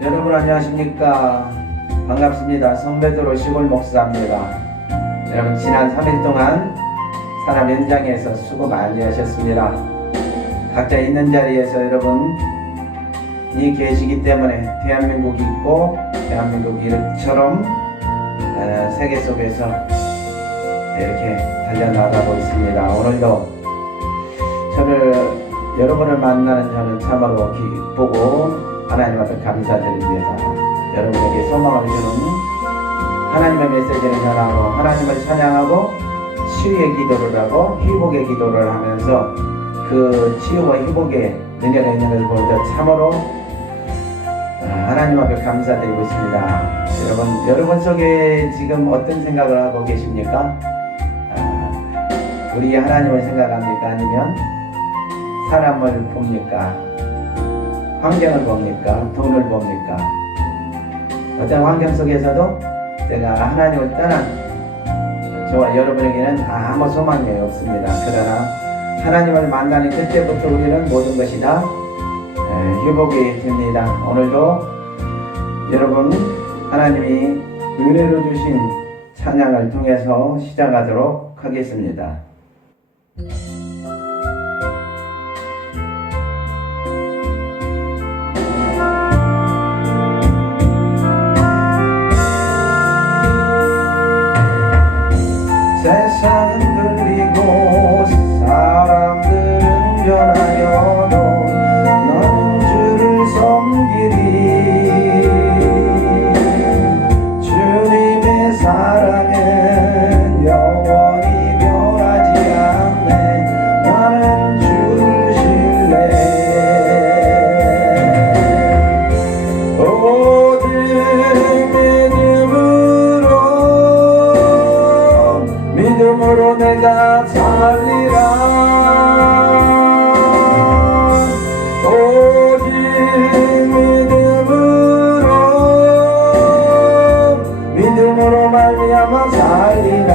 여러분 안녕하십니까? 반갑습니다. 성베드로 시골 목사입니다. 여러분 지난 3일 동안 사람 현장에서 수고 많이 하셨습니다. 각자 있는 자리에서 여러분이 계시기 때문에 대한민국이 있고 대한민국이 이처럼 세계 속에서 이렇게 달려나가고 있습니다. 오늘도 여러분을 만나는 저는 참으로 기쁘고 하나님 앞에 감사드립니다. 여러분에게 소망을 주는 하나님의 메시지를 전하고 하나님을 찬양하고 치유의 기도를 하고 회복의 기도를 하면서 그 치유와 회복의 능력이 있는 것을 보여줘 참으로 하나님 앞에 감사드리고 있습니다. 여러분 속에 지금 어떤 생각을 하고 계십니까? 우리 하나님을 생각합니까? 아니면 사람을 봅니까? 환경을 봅니까? 돈을 봅니까? 어떤 환경 속에서도 제가 하나님을 떠난 저와 여러분에게는 아무 소망이 없습니다. 그러나 하나님을 만나는 그때부터 우리는 모든 것이 다 회복이 됩니다. 오늘도 여러분 하나님이 은혜로 주신 찬양을 통해서 시작하도록 하겠습니다. 세상은 들리고 사람들은 변하여도 나는 주를 섬기리. 주님의 사랑은 영원히 변하지 않네. 나는 주를 신뢰. 오직 믿음으로 내가 살리라. 오직 믿음으로 말미암아 살리라.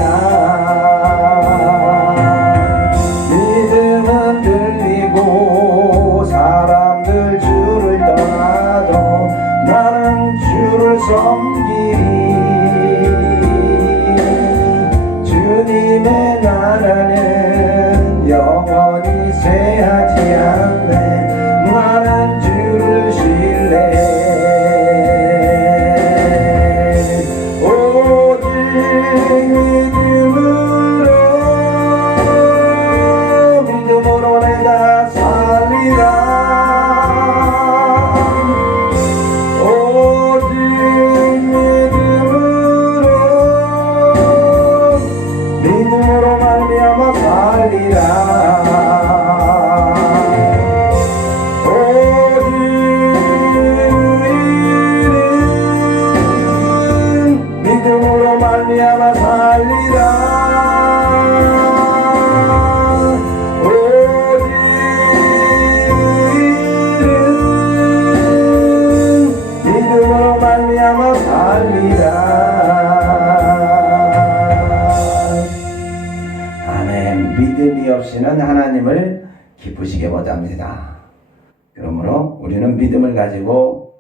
믿음은 들리고 사람들 주를 떠나도 나는 주를 섬기리. 주님의 나라는 영원히 쇠하지 않네. 나는 주를 신뢰. 오직 믿음으로 내가 살리라. 믿음으로 말미암아 살리라. 오직 믿음으로 말미암아 살리라. 오직 믿음으로 말미암아 살리라. 믿음이 없이는 하나님을 기쁘시게 못합니다. 그러므로 우리는 믿음을 가지고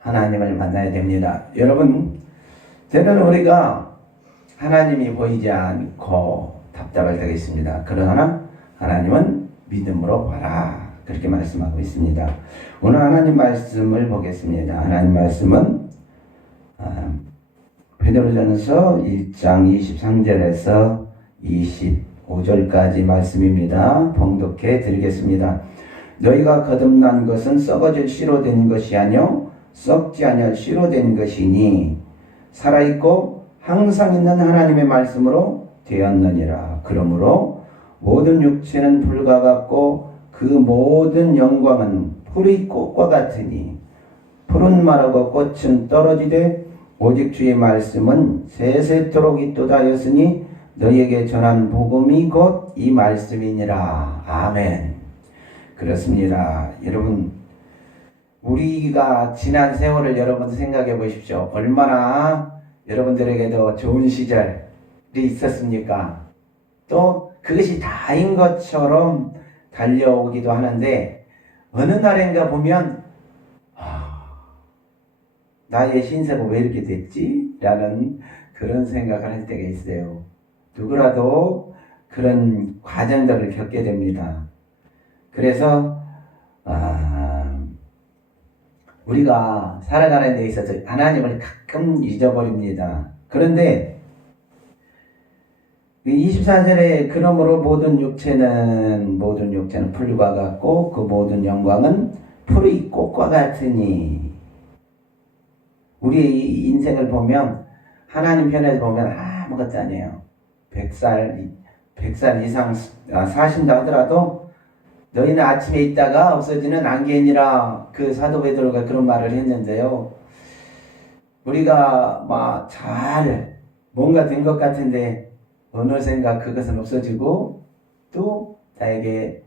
하나님을 만나야 됩니다. 여러분, 때로는 우리가 하나님이 보이지 않고 답답할 때가 있습니다. 그러나 하나님은 믿음으로 봐라. 그렇게 말씀하고 있습니다. 오늘 하나님 말씀을 보겠습니다. 하나님 말씀은 베드로전서 1장 23절에서 25절까지 말씀입니다. 봉독해 드리겠습니다. 너희가 거듭난 것은 썩어질 씨로 된 것이 아니요 썩지 아니할 씨로 된 것이니 살아있고 항상 있는 하나님의 말씀으로 되었느니라. 그러므로 모든 육체는 불과 같고 그 모든 영광은 푸른 꽃과 같으니 푸른 말하고 꽃은 떨어지되 오직 주의 말씀은 세세토록 있도다 하였으니 너희에게 전한 복음이 곧 이 말씀이니라. 아멘. 그렇습니다. 여러분, 우리가 지난 세월을 여러분 생각해 보십시오. 얼마나 여러분들에게도 좋은 시절이 있었습니까? 또 그것이 다인 것처럼 달려오기도 하는데 어느 날인가 보면 나의 신세가 왜 이렇게 됐지? 라는 그런 생각을 할 때가 있어요. 누구라도 그런 과정들을 겪게 됩니다. 그래서 우리가 살아가는 데 있어서 하나님을 가끔 잊어버립니다. 그런데 24절에 그러므로 모든 육체는 풀과 같고 그 모든 영광은 풀의 꽃과 같으니, 우리 인생을 보면 하나님 편에서 보면 아무것도 아니에요. 100살 이상 사신다 하더라도 너희는 아침에 있다가 없어지는 안개니라, 그 사도 베드로가 그런 말을 했는데요. 우리가 막 잘 뭔가 된 것 같은데 어느샌가 그것은 없어지고 또 나에게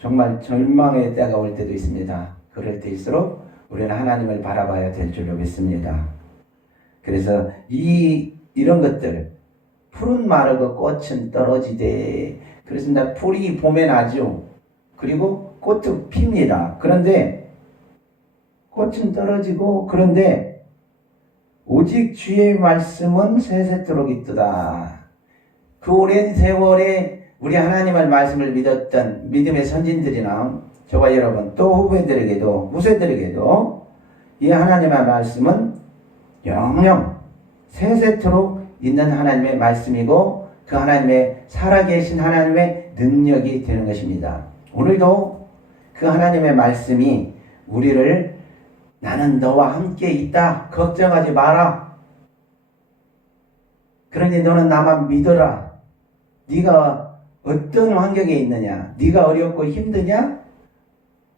정말 절망의 때가 올 때도 있습니다. 그럴 때일수록 우리는 하나님을 바라봐야 될 줄로 믿습니다. 그래서 이런 것들, 풀은 마르고 꽃은 떨어지되, 그렇습니다. 풀이 봄에 나죠. 그리고 꽃도 핍니다. 그런데 꽃은 떨어지고, 그런데 오직 주의 말씀은 세세토록 있도다. 그 오랜 세월에 우리 하나님의 말씀을 믿었던 믿음의 선진들이나 저와 여러분, 또 후배들에게도 후세들에게도 이 하나님의 말씀은 영영 세세토록 있는 하나님의 말씀이고, 그 하나님의 살아계신 하나님의 능력이 되는 것입니다. 오늘도 그 하나님의 말씀이 우리를, 나는 너와 함께 있다, 걱정하지 마라, 그러니 너는 나만 믿어라, 네가 어떤 환경에 있느냐, 네가 어렵고 힘드냐,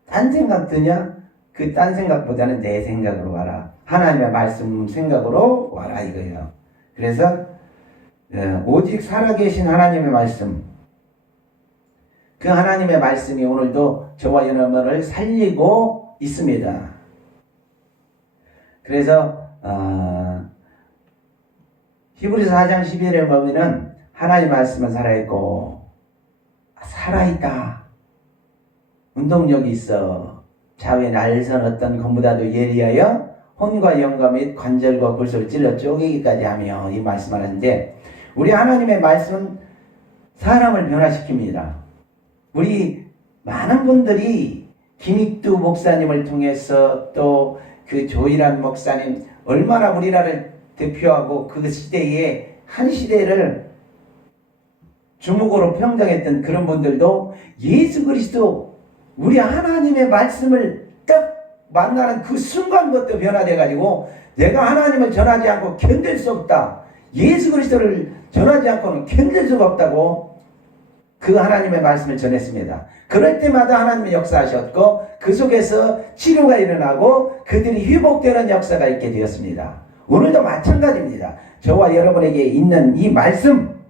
딴 생각 드냐, 그 딴 생각보다는 내 생각으로 와라, 하나님의 말씀 생각으로 와라, 이거예요. 그래서 오직 살아계신 하나님의 말씀, 그 하나님의 말씀이 오늘도 저와 여러분을 살리고 있습니다. 그래서 히브리서 4장 12절에 보면은 하나님의 말씀은 살아있고, 살아있다, 운동력이 있어, 좌우에 날선 어떤 검보다도 예리하여 혼과 영과 및 관절과 골수를 찔러 쪼개기까지 하며, 이 말씀을 하는데, 우리 하나님의 말씀은 사람을 변화시킵니다. 우리 많은 분들이 김익두 목사님을 통해서, 또 그 조일한 목사님, 얼마나 우리나라를 대표하고 그 시대에 한 시대를 주목으로 평정했던 그런 분들도 예수 그리스도, 우리 하나님의 말씀을 딱 만나는 그 순간부터 변화돼가지고, 내가 하나님을 전하지 않고 견딜 수 없다, 예수 그리스도를 전하지 않고는 견딜 수가 없다고 그 하나님의 말씀을 전했습니다. 그럴 때마다 하나님의 역사하셨고, 그 속에서 치료가 일어나고 그들이 회복되는 역사가 있게 되었습니다. 오늘도 마찬가지입니다. 저와 여러분에게 있는 이 말씀,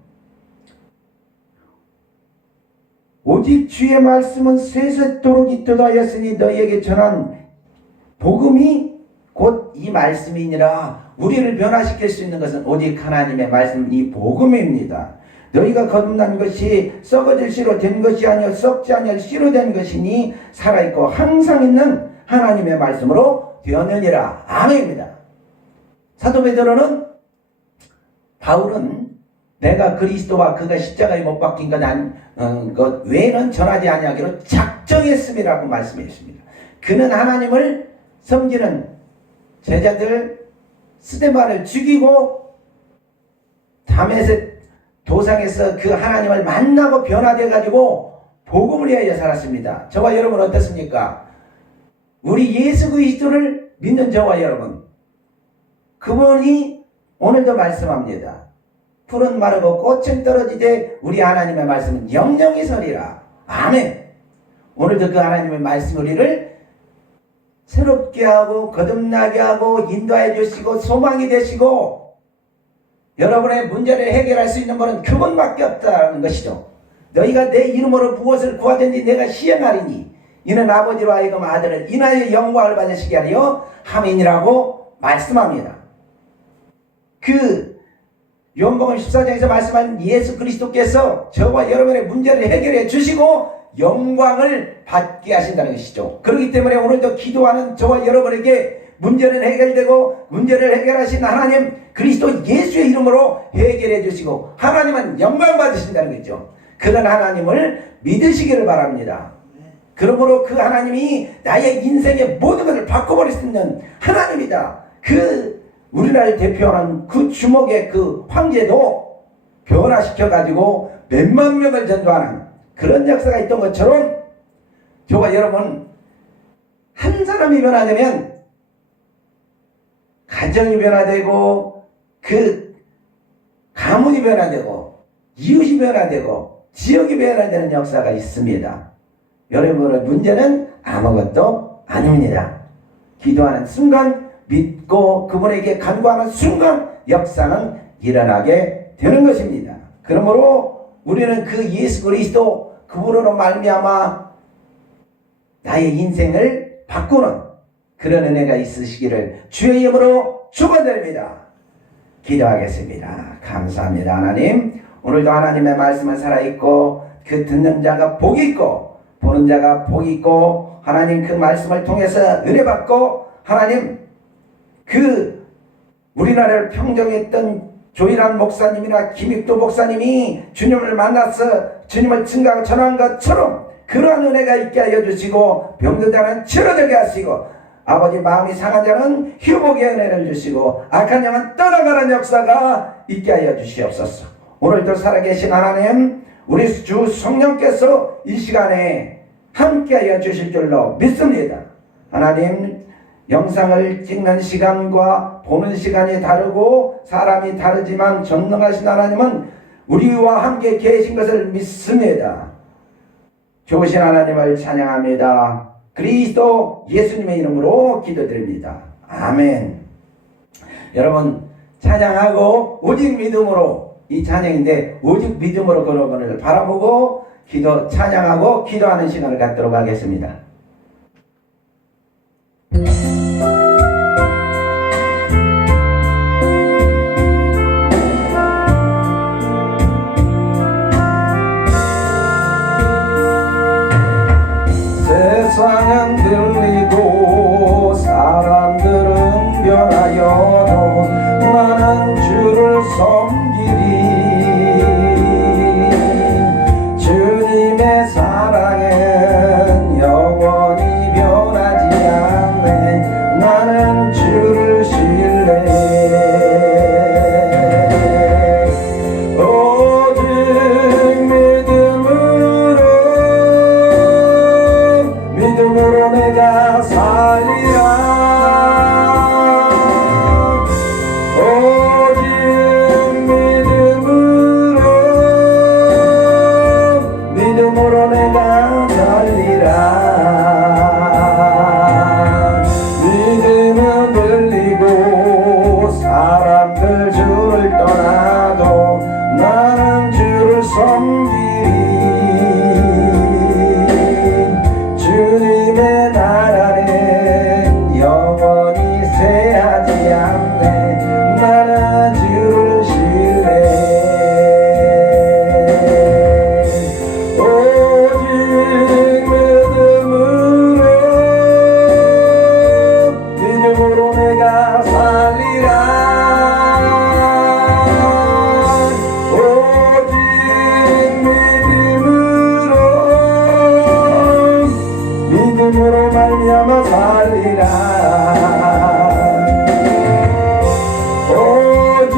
오직 주의 말씀은 세세토록 있도다 하였으니 너희에게 전한 복음이 곧 이 말씀이니라. 우리를 변화시킬 수 있는 것은 오직 하나님의 말씀, 이 복음입니다. 너희가 거듭난 것이 썩어질 씨로 된 것이 아니요 썩지 아니할 씨로 된 것이니 살아있고 항상 있는 하나님의 말씀으로 되었느니라. 아멘입니다. 사도 베드로는, 바울은 내가 그리스도와 그가 십자가에 못 박힌 것 외에는 전하지 아니하기로 작정했음이라고 말씀했습니다. 그는 하나님을 섬기는 제자들 스데반을 죽이고 다메섹 도상에서 그 하나님을 만나고 변화되어 가지고 복음을 위하여 살았습니다. 저와 여러분 어떻습니까? 우리 예수 그리스도를 믿는 저와 여러분, 그분이 오늘도 말씀합니다. 풀은 마르고 꽃은 떨어지되 우리 하나님의 말씀은 영영이 서리라. 아멘. 오늘도 그 하나님의 말씀 우리를 새롭게 하고 거듭나게 하고 인도해 주시고 소망이 되시고, 여러분의 문제를 해결할 수 있는 분은 그분밖에 없다는 것이죠. 너희가 내 이름으로 무엇을 구하든지 내가 시행하리니 이는 아버지로 하여금 아들을 인하여 영광을 받으시게 하려 함이니라고 말씀합니다. 그 요한복음 14장에서 말씀한 예수 그리스도께서 저와 여러분의 문제를 해결해 주시고 영광을 받게 하신다는 것이죠. 그렇기 때문에 오늘도 기도하는 저와 여러분에게 문제는 해결되고 문제를 해결하신 하나님 그리스도 예수의 이름으로 해결해 주시고 하나님은 영광 받으신다는 거죠. 그런 하나님을 믿으시기를 바랍니다. 그러므로 그 하나님이 나의 인생의 모든 것을 바꿔버릴 수 있는 하나님이다. 그 우리나라를 대표하는 그 주목의 그 황제도 변화시켜가지고 몇만 명을 전도하는 그런 역사가 있던 것처럼 저와 여러분 한 사람이 변화되면 가정이 변화되고 그 가문이 변화되고 이웃이 변화되고 지역이 변화되는 역사가 있습니다. 여러분의 문제는 아무것도 아닙니다. 기도하는 순간 믿고 그분에게 간구하는 순간 역사는 일어나게 되는 것입니다. 그러므로 우리는 그 예수 그리스도 그분으로 말미암아 나의 인생을 바꾸는 그런 은혜가 있으시기를 주의 이름으로 축원드립니다. 기도하겠습니다. 감사합니다. 하나님, 오늘도 하나님의 말씀은 살아있고 그 듣는 자가 복이 있고 보는 자가 복이 있고 하나님 그 말씀을 통해서 은혜받고 하나님 그 우리나라를 평정했던 조일한 목사님이나 김익도 목사님이 주님을 만나서 주님을 증거하고 전한 것처럼 그러한 은혜가 있게 하여 주시고 병든 자는 치료되게 하시고 아버지 마음이 상한 자는 회복의 은혜를 주시고 악한 영은 떠나가는 역사가 있게 하여 주시옵소서. 오늘도 살아계신 하나님 우리 주 성령께서 이 시간에 함께하여 주실 줄로 믿습니다. 하나님 영상을 찍는 시간과 보는 시간이 다르고 사람이 다르지만 전능하신 하나님은 우리와 함께 계신 것을 믿습니다. 좋으신 하나님을 찬양합니다. 그리스도 예수님의 이름으로 기도드립니다. 아멘. 여러분 찬양하고 오직 믿음으로 이 찬양인데 오직 믿음으로 그분을 바라보고 찬양하고 기도하는 시간을 갖도록 하겠습니다. 세상은 들리고 사람들은 변하여도 나는 주를 섬기리. 주님의 사랑은 영원히 변하지 않네. 나는 주를 신뢰해. 오직 믿음으로 내가 살리라. 오직 믿음으로 내가 살리라. 믿음은 들리고 사람들 주를 떠나도 나는 주를 섬기리. 주님의 나라는 영원히 쇠하지 않네. 나는 주를 신뢰해. 오직 믿음으로 내가 살리라. 오직 믿음으로 말미암아 살리라. 오직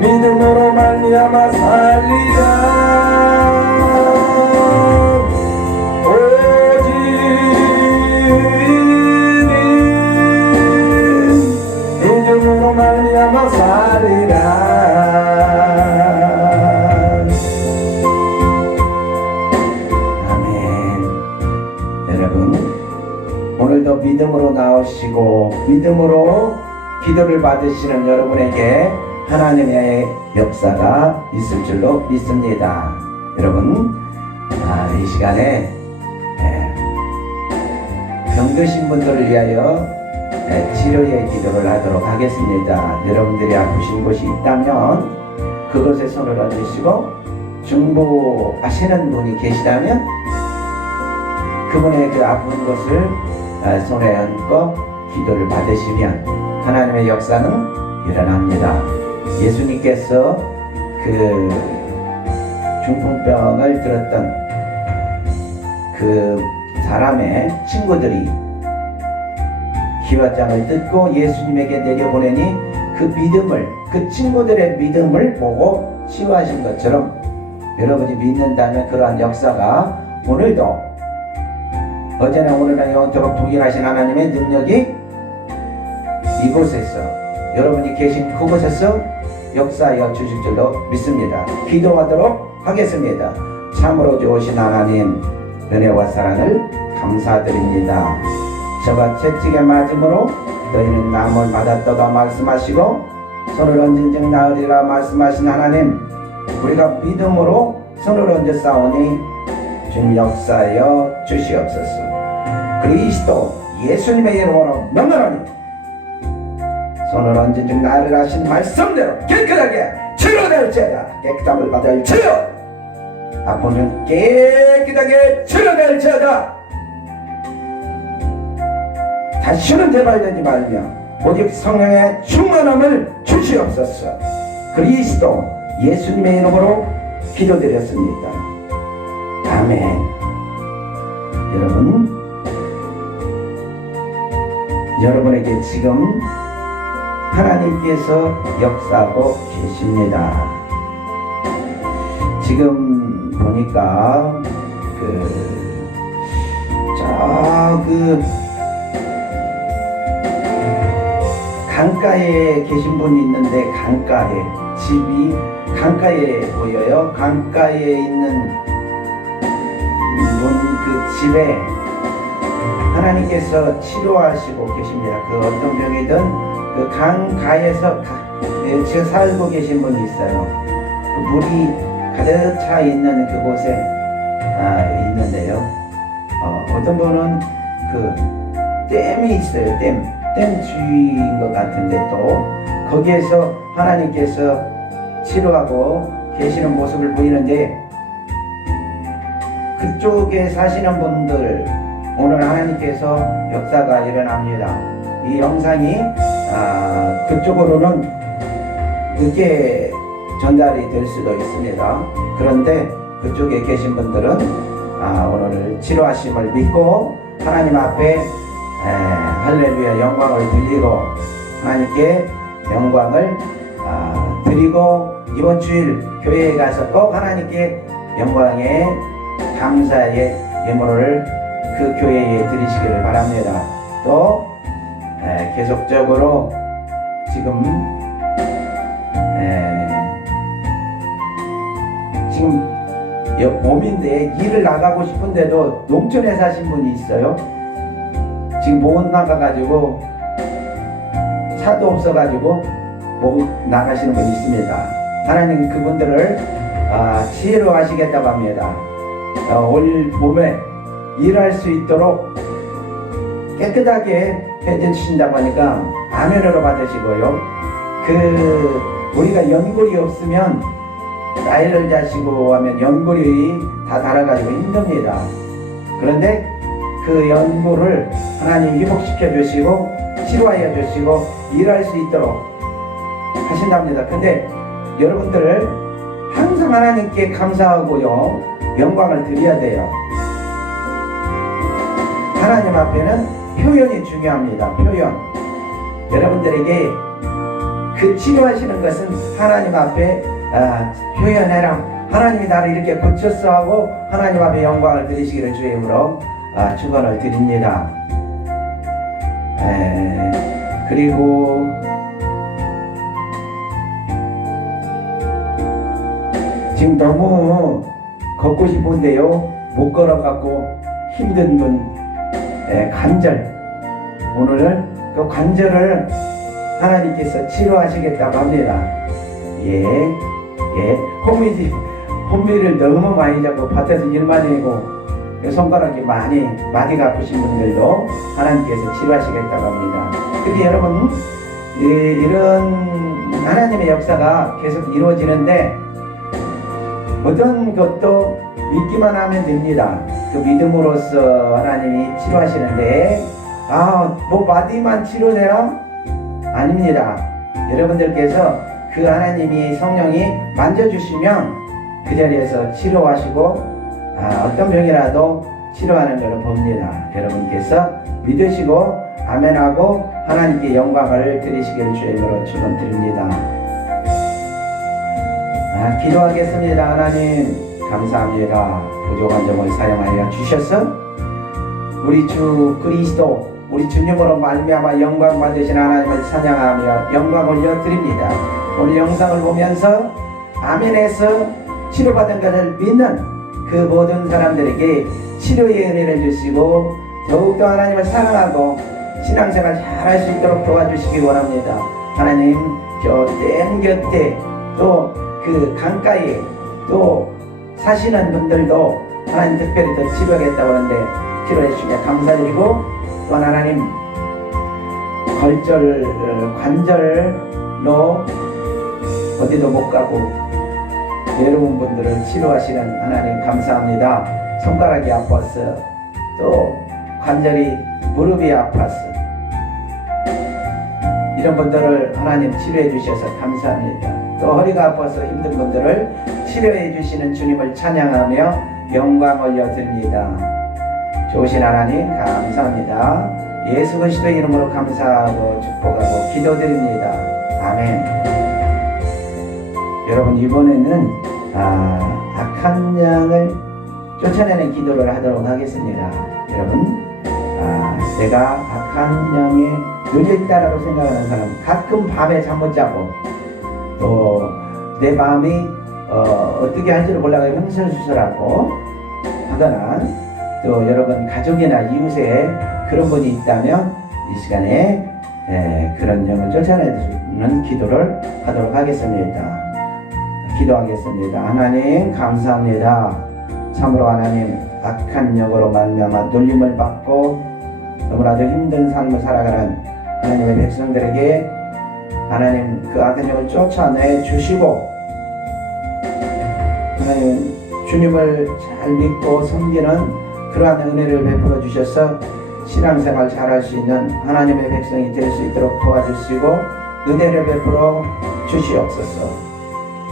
믿음으로 말미암아 살리라. 오직 믿음으로 말미암아 살리라. 오늘도 믿음으로 나오시고 믿음으로 기도를 받으시는 여러분에게 하나님의 역사가 있을 줄로 믿습니다. 여러분 이 시간에 병드신 분들을 위하여 치료의 기도를 하도록 하겠습니다. 여러분들이 아프신 곳이 있다면 그곳에 손을 얹으시고 중보하시는 분이 계시다면 그분의 그 아픈 것을 손에 얹고 기도를 받으시면 하나님의 역사는 일어납니다. 예수님께서 그 중풍병을 들었던 그 사람의 친구들이 기와장을 듣고 예수님에게 내려보내니 그 믿음을, 그 친구들의 믿음을 보고 치유하신 것처럼 여러분이 믿는다면 그러한 역사가 오늘도, 어제나 오늘날 영원토록 동일하신 하나님의 능력이 이곳에서, 여러분이 계신 그곳에서 역사하여 주실 줄로 믿습니다. 기도하도록 하겠습니다. 참으로 좋으신 하나님, 은혜와 사랑을 감사드립니다. 저가 채찍에 맞음으로 너희는 나물 맞았도다 말씀하시고 손을 얹은 즉 나으리라 말씀하신 하나님, 우리가 믿음으로 손을 얹어 싸우니 주님 역사하여 주시옵소서. 그리스도 예수님의 이름으로 명하노니 손을 얹은 즉 나으리라 하신 말씀대로 깨끗하게 치료될지어다. 깨끗함을 받을지어 아픔은 깨끗하게 치료될지어다. 다시는 재발되지 말며 오직 성령의 충만함을 주시옵소서. 그리스도 예수님의 이름으로 기도드렸습니다. 아멘. 여러분에게 지금 하나님께서 역사하고 계십니다. 지금 보니까 강가에 계신 분이 있는데, 집이 강가에 보여요. 강가에 있는 그 집에 하나님께서 치료하시고 계십니다. 그 어떤 병이든 그 강가에서 지금 살고 계신 분이 있어요. 그 물이 가득 차 있는 그곳에 있는데요. 어떤 분은 그 댐이 있어요. 댐 주위인 것 같은데, 또 거기에서 하나님께서 치료하고 계시는 모습을 보이는데, 그쪽에 사시는 분들 오늘 하나님께서 역사가 일어납니다. 이 영상이 그쪽으로는 늦게 전달이 될 수도 있습니다. 그런데 그쪽에 계신 분들은 오늘 치료하심을 믿고 하나님 앞에 할렐루야 영광을 드리고 하나님께 영광을 드리고, 이번 주일 교회에 가서 꼭 하나님께 영광의 감사의 예물을 그 교회에 드리시기를 바랍니다. 또 계속적으로 지금 봄인데 일을 나가고 싶은데도 농촌에 사신 분이 있어요. 지금 못 나가가지고 차도 없어가지고 못 나가시는 분이 있습니다. 하나님 그분들을 지혜로 하시겠다고 합니다. 올 봄에 일할 수 있도록 깨끗하게 해주신다고 하니까 아멘으로 받으시고요. 우리가 연골이 없으면 나이를 자시고 하면 연골이 다 닳아가지고 힘듭니다. 그런데 그 연골을 하나님 회복시켜 주시고 치료하여 주시고 일할 수 있도록 하신답니다. 근데 여러분들 항상 하나님께 감사하고요, 영광을 드려야 돼요. 하나님 앞에는 표현이 중요합니다. 표현. 여러분들에게 그 치료하시는 것은 하나님 앞에 표현해라. 하나님이 나를 이렇게 고쳤어 하고 하나님 앞에 영광을 드리시기를 주의 이름으로 축원을 드립니다. 그리고 지금 너무 걷고 싶은데요, 못 걸어갖고 힘든 분, 관절, 오늘 그 관절을 하나님께서 치료하시겠다고 합니다. 혼미를 너무 많이 잡고 밭에서 일만 해고 손가락이 마디가 아프신 분들도 하나님께서 치료하시겠다고 합니다. 근데 여러분, 이런 하나님의 역사가 계속 이루어지는데 어떤 것도 믿기만 하면 됩니다. 그 믿음으로써 하나님이 치료하시는데 뭐 바디만 치료되나? 아닙니다. 여러분들께서 그 하나님이 성령이 만져주시면 그 자리에서 치료하시고 어떤 병이라도 치료하는 것을 봅니다. 여러분께서 믿으시고 아멘하고 하나님께 영광을 드리시기를 주의 이름으로 축원드립니다. 기도하겠습니다. 하나님 감사합니다. 부족한 점을 사용하여 주셔서 우리 주 그리스도 우리 주님으로 말미암아 영광 받으신 하나님을 찬양하며 영광 올려드립니다. 오늘 영상을 보면서 아멘에서 치료받은 것을 믿는 그 모든 사람들에게 치료의 은혜를 주시고 더욱더 하나님을 사랑하고 신앙생활 잘할 수 있도록 도와주시기 원합니다. 하나님 저 댐 곁에 또 그 강가에 또 사시는 분들도 하나님 특별히 더 치료하겠다고 하는데 치료해 주시며 감사드리고 또 하나님 관절로 어디도 못 가고 외로운 분들을 치료하시는 하나님 감사합니다. 손가락이 아팠어 또 관절이 무릎이 아팠어 이런 분들을 하나님 치료해 주셔서 감사합니다. 또 허리가 아파서 힘든 분들을 치료해 주시는 주님을 찬양하며 영광 올려드립니다. 좋으신 하나님 감사합니다. 예수 그리스도의 이름으로 감사하고 축복하고 기도드립니다. 아멘. 여러분 이번에는 악한 영을 쫓아내는 기도를 하도록 하겠습니다. 여러분 내가 악한 영에 눌려있다라고 생각하는 사람 가끔 밤에 잠 못 자고 또 내 마음이 어떻게 할지를 몰라서 형설수설하고 하거나 또 여러분 가족이나 이웃에 그런 분이 있다면 이 시간에 그런 영을 쫓아내는 기도를 하도록 하겠습니다. 기도하겠습니다. 하나님 감사합니다. 참으로 하나님 악한 영으로 말미암아 놀림을 받고 너무나도 힘든 삶을 살아가는 하나님의 백성들에게 하나님 그 악한 영을 쫓아내 주시고 하나님 주님을 잘 믿고 섬기는 그러한 은혜를 베풀어 주셔서 신앙생활 잘할 수 있는 하나님의 백성이 될 수 있도록 도와주시고 은혜를 베풀어 주시옵소서.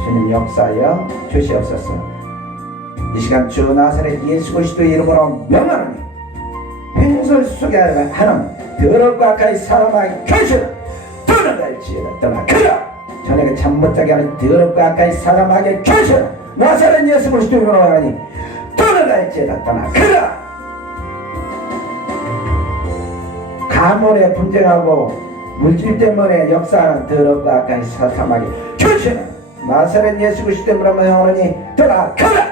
주님 역사하여 주시옵소서. 이 시간 주 나사렛 예수 그리스도의 이름으로 명하노니 횡설수설하는 더럽고 악한 사람에게 결실을 떠나갈지어다 떠나가라. 저녁에 잠 못 자게 하는 더럽고 악한 사람에게 결실을 나사렛 예수 그리스도의 이름으로 하니 떠나갈지어다 떠나가라. 가문에 분쟁하고 물질 때문에 역사하는 더럽고 악한 사람에게 결실을 나사렛 예수 그리스도의 이름으로 하니 떠나가라.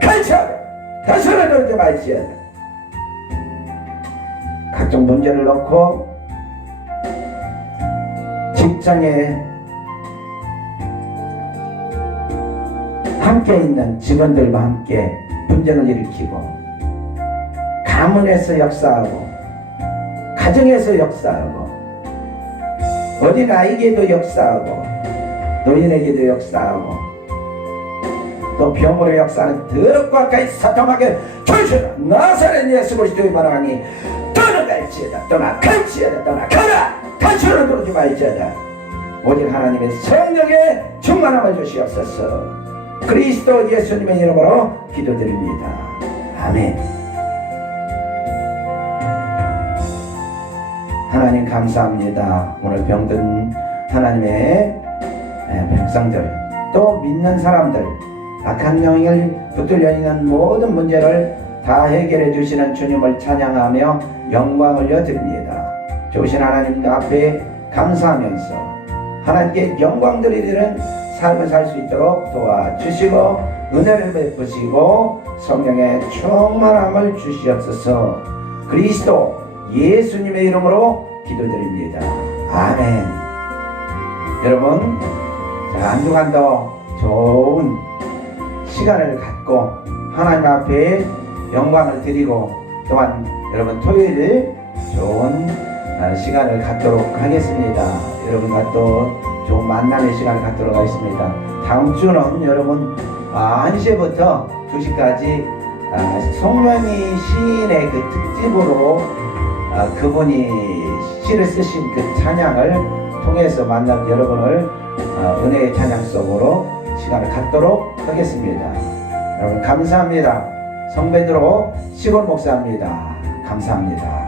갈지어다 다시는 그러지 말지어다. 각종 문제를 놓고 직장에 함께 있는 직원들과 함께 분쟁을 일으키고 가문에서 역사하고 가정에서 역사하고 어린아이에게도 역사하고 노인에게도 역사하고 또 병으로 역사하는 더럽고 악한 사탄에게 결실을 나사렛 예수 그리스도의 말하니 떠나갈지어다 떠나갈지어다 떠나가라. 다시는 그러지 말지어다. 오직 하나님의 성령의 충만함을 주시옵소서. 그리스도 예수님의 이름으로 기도드립니다. 아멘. 하나님 감사합니다. 오늘 병든 하나님의 백성들 또 믿는 사람들 악한 영을 붙들려 있는 모든 문제를 다 해결해 주시는 주님을 찬양하며 영광을 올려드립니다. 좋으신 하나님 앞에 감사하면서 하나님께 영광 드리는 삶을 살 수 있도록 도와주시고 은혜를 베푸시고 성령의 충만함을 주시옵소서. 그리스도 예수님의 이름으로 기도드립니다. 아멘. 여러분 한 주간도 좋은 시간을 갖고 하나님 앞에 영광을 드리고 또한 여러분 토요일 좋은 시간을 갖도록 하겠습니다. 여러분과 또 좋은 만남의 시간을 갖도록 하겠습니다. 다음 주는 여러분 1시부터 2시까지 송명희 시인의 그 특집으로 그분이 시를 쓰신 그 찬양을 통해서 만난 여러분을 은혜의 찬양 속으로 시간을 갖도록 하겠습니다. 여러분 감사합니다. 성배드로 시골 목사입니다. 감사합니다.